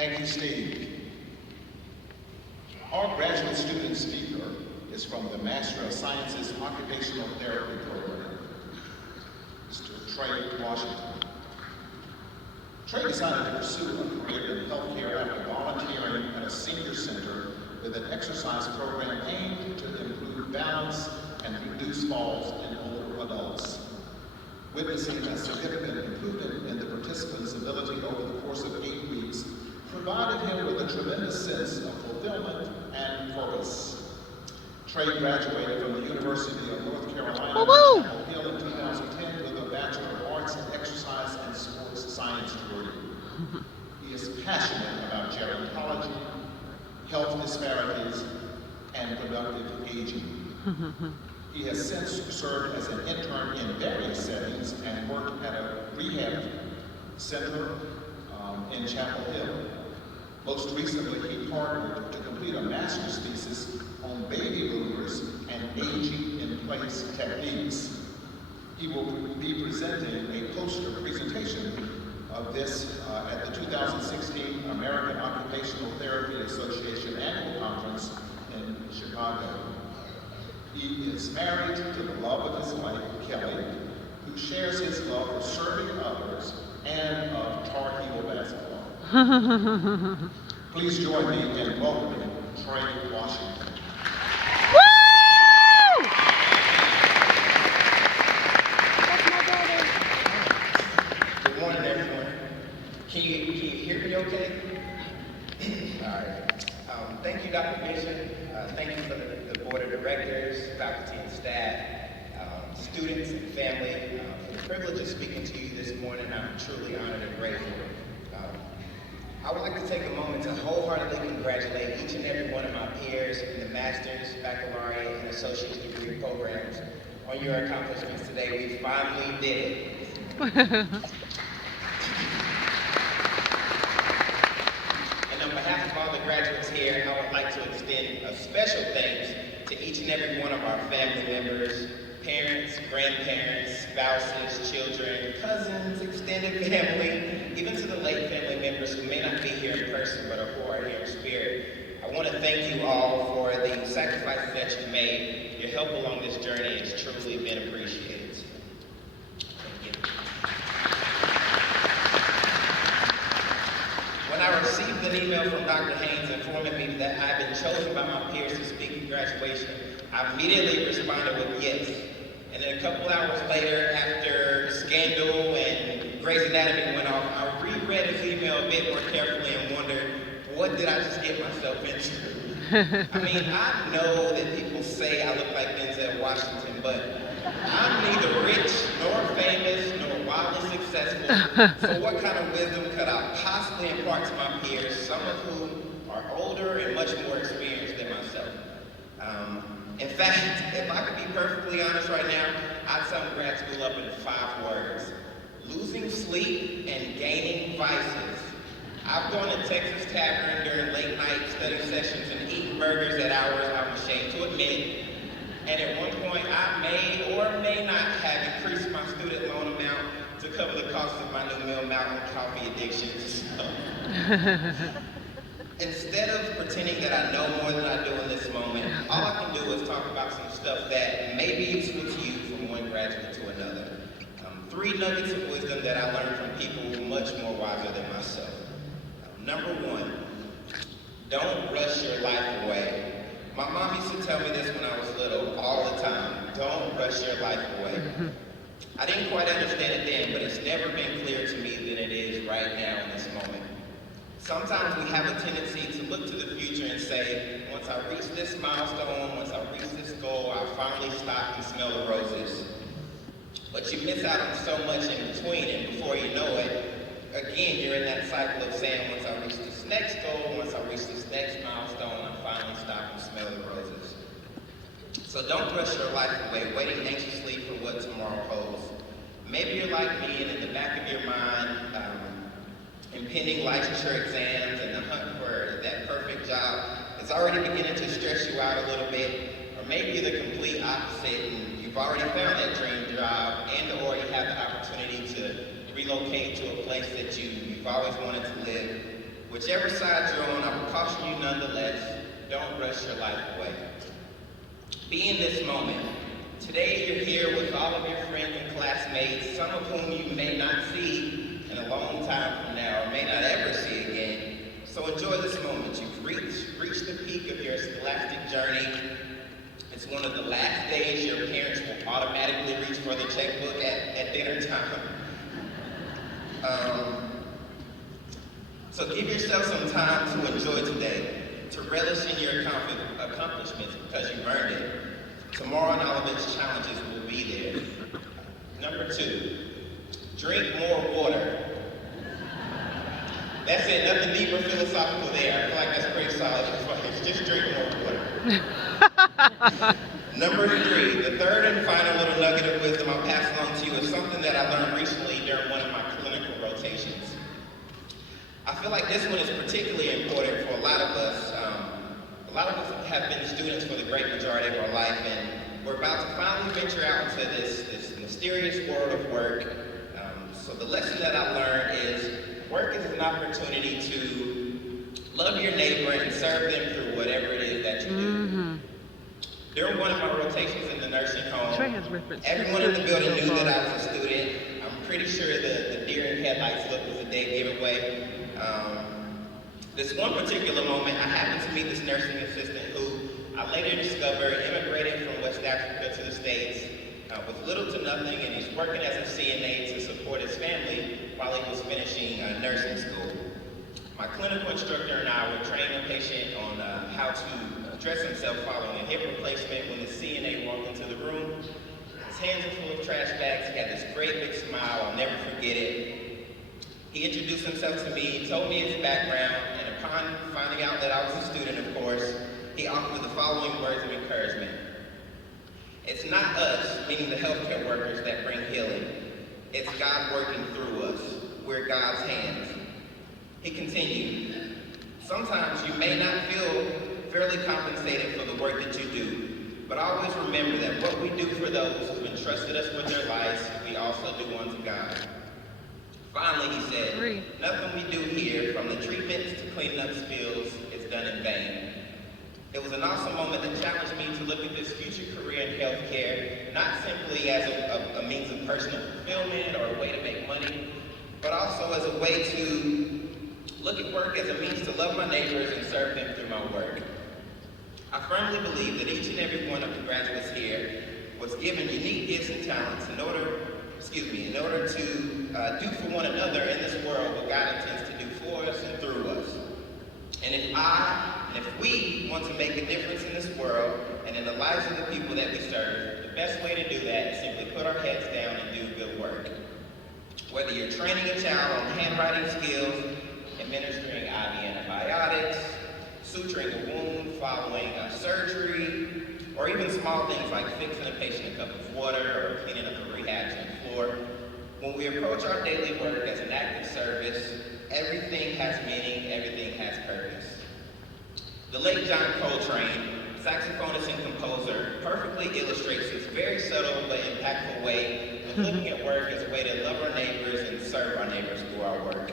Thank you, Steve. Our graduate student speaker is from the Master of Sciences Occupational Therapy program, Mr. Trey Washington. Trey decided to pursue a career in healthcare after volunteering at a senior center with an exercise program aimed to improve balance and reduce falls in older adults. Witnessing a significant improvement in the participants' ability over the course of 8 weeks provided him with a tremendous sense of fulfillment and purpose. Trey graduated from the University of North Carolina at Chapel Hill in 2010 with a Bachelor of Arts in Exercise and Sports Science degree. He is passionate about gerontology, health disparities, and productive aging. He has since served as an intern in various settings and worked at a rehab center in Chapel Hill. Most recently, he partnered to complete a master's thesis on baby boomers and aging-in-place techniques. He will be presenting a poster presentation of this at the 2016 American Occupational Therapy Association Annual Conference in Chicago. He is married to the love of his life, Kelly, who shares his love for serving others and of Tar Heel basketball. Please join me in welcoming Trey Washington. Woo! Good morning, everyone. Can you hear me okay? All right. Thank you, Dr. Bishop. Thank you for the board of directors, faculty and staff, students and family, for the privilege of speaking to you this morning. I'm truly honored and grateful. I would like to take a moment to wholeheartedly congratulate each and every one of my peers in the master's, baccalaureate, and associate's degree programs on your accomplishments today. We finally did it. And on behalf of all the graduates here, I would like to extend a special thanks to each and every one of our family members, parents, grandparents, spouses, children, cousins, extended family, even to the late family members who may not be here in person but who are here in spirit. I want to thank you all for the sacrifices that you've made. Your help along this journey has truly been appreciated. Thank you. When I received an email from Dr. Haynes informing me that I had been chosen by my peers to speak at graduation, I immediately responded with yes. And then a couple hours later, after Scandal and Grey's Anatomy went off, I reread his email a bit more carefully and wondered, what did I just get myself into? I mean, I know that people say I look like Denzel Washington, but I'm neither rich, nor famous, nor wildly successful. So what kind of wisdom could I possibly impart to my peers, some of whom are older and much more experienced than myself? In fact, if I could be perfectly honest right now, I'd sum grad school up in 5 words: losing sleep and gaining vices. I've gone to Texas Tavern during late night study sessions and eaten burgers at hours I'm ashamed to admit. And at one point, I may or may not have increased my student loan amount to cover the cost of my new Mill Mountain coffee addictions. Instead of pretending that I know more than I do in this moment, all I can do is talk about some stuff that may be useful to you from one graduate to another. 3 nuggets of wisdom that I learned from people much more wiser than myself. Number 1, don't rush your life away. My mom used to tell me this when I was little all the time: don't rush your life away. I didn't quite understand it then, but it's never been clearer to me than it is right now in this moment. Sometimes we have a tendency to look to the future and say, once I reach this milestone, once I reach this goal, I'll finally stop and smell the roses. But you miss out on so much in between, and before you know it, again, you're in that cycle of saying, once I reach this next goal, once I reach this next milestone, I'll finally stop and smell the roses. So don't rush your life away, waiting anxiously for what tomorrow holds. Maybe you're like me, and in the back of your mind, impending licensure exams and the hunt for that perfect job is already beginning to stress you out a little bit. Or maybe you're the complete opposite and you've already found that dream job, and or you have the opportunity to relocate to a place that you've always wanted to live. Whichever side you're on, I will caution you nonetheless, don't rush your life away. Be in this moment. Today you're here with all of your friends and classmates, some of whom you may not see in a long time from now or may not ever see again. So enjoy this moment. You've reached the peak of your scholastic journey. It's one of the last days your parents will automatically reach for the checkbook at dinner time. So give yourself some time to enjoy today, to relish in your accomplishments because you've earned it. Tomorrow and all of its challenges will be there. Number 2, drink more water. That's it, nothing deep or philosophical there. I feel like that's pretty solid advice. Just drink more water. Number 3, the third and final little nugget of wisdom I'll pass along to you is something that I learned recently during one of my clinical rotations. I feel like this one is particularly important for a lot of us. A lot of us have been students for the great majority of our life, and we're about to finally venture out into this mysterious world of work. So the lesson that I learned is work is an opportunity to love your neighbor and serve them through whatever it is that you do. During one of my rotations in the nursing home, Trey has referenced everyone in the building knew that I was a student. I'm pretty sure the deer in headlights look was a dead giveaway. This one particular moment, I happened to meet this nursing assistant who I later discovered immigrated from West Africa to the States with little to nothing, and he's working as a CNA to support his family while he was finishing nursing school. My clinical instructor and I were training a patient on how to dress himself following a hip replacement when the CNA walked into the room. His hands were full of trash bags. He had this great big smile. I'll never forget it. He introduced himself to me, told me his background, and upon finding out that I was a student, of course, he offered the following words of encouragement. It's not us, meaning the healthcare workers, that bring healing. It's God working through us. We're God's hands. He continued, sometimes you may not feel fairly compensated for the work that you do, but always remember that what we do for those who've entrusted us with their lives, we also do unto God. Finally, he said, nothing we do here, from the treatments to cleaning up spills, is done in vain. It was an awesome moment that challenged me to look at this future career in healthcare, not simply as a means of personal fulfillment or a way to make money, but also as a way to look at work as a means to love my neighbors and serve them through my work. I firmly believe that each and every one of the graduates here was given unique gifts and talents in order to do for one another in this world what God intends to do for us and through us. And if we want to make a difference in this world and in the lives of the people that we serve, the best way to do that is simply put our heads down and do good work. Whether you're training a child on handwriting skills, administering IV antibiotics, suturing a wound following a surgery, or even small things like fixing a patient a cup of water or cleaning up a rehab gym floor, when we approach our daily work as an act of service, everything has meaning, everything has purpose. The late John Coltrane, saxophonist and composer, perfectly illustrates this very subtle but impactful way of looking at work as a way to love our neighbors and serve our neighbors through our work.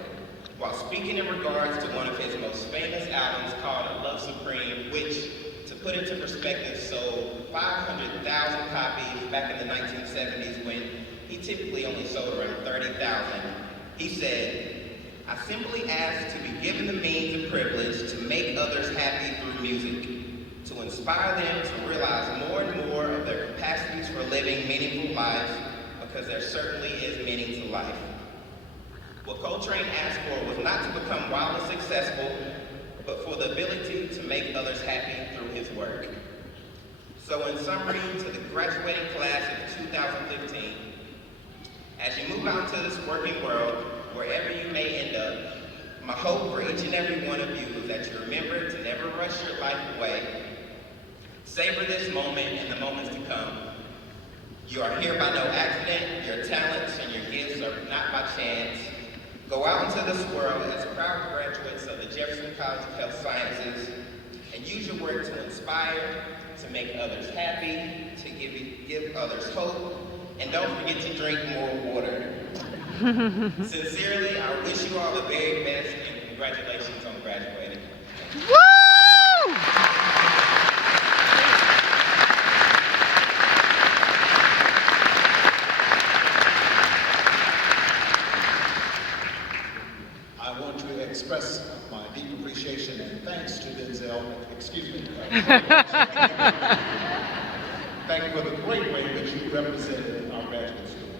While speaking in regards to one of his most famous albums called Love Supreme, which, to put into perspective, sold 500,000 copies back in the 1970s when he typically only sold around 30,000, he said, I simply ask to be given the means and privilege to make others happy through music, to inspire them to realize more and more of their capacities for living meaningful lives, because there certainly is meaning to life. What Coltrane asked for was not to become wildly successful, but for the ability to make others happy through his work. So in summary, to the graduating class of 2015, as you move out into this working world, wherever you may end up, my hope for each and every one of you is that you remember to never rush your life away. Savor this moment and the moments to come. You are here by no accident. Your talents and your gifts are not by chance. Go out into this world as proud graduates of the Jefferson College of Health Sciences and use your work to inspire, to make others happy, to give others hope, and don't forget to drink more water. Sincerely, I wish you all the very best and congratulations on graduating. Woo! I want to express my deep appreciation and thanks to Denzel, excuse me. Thank you for the great way that you represented our graduate students.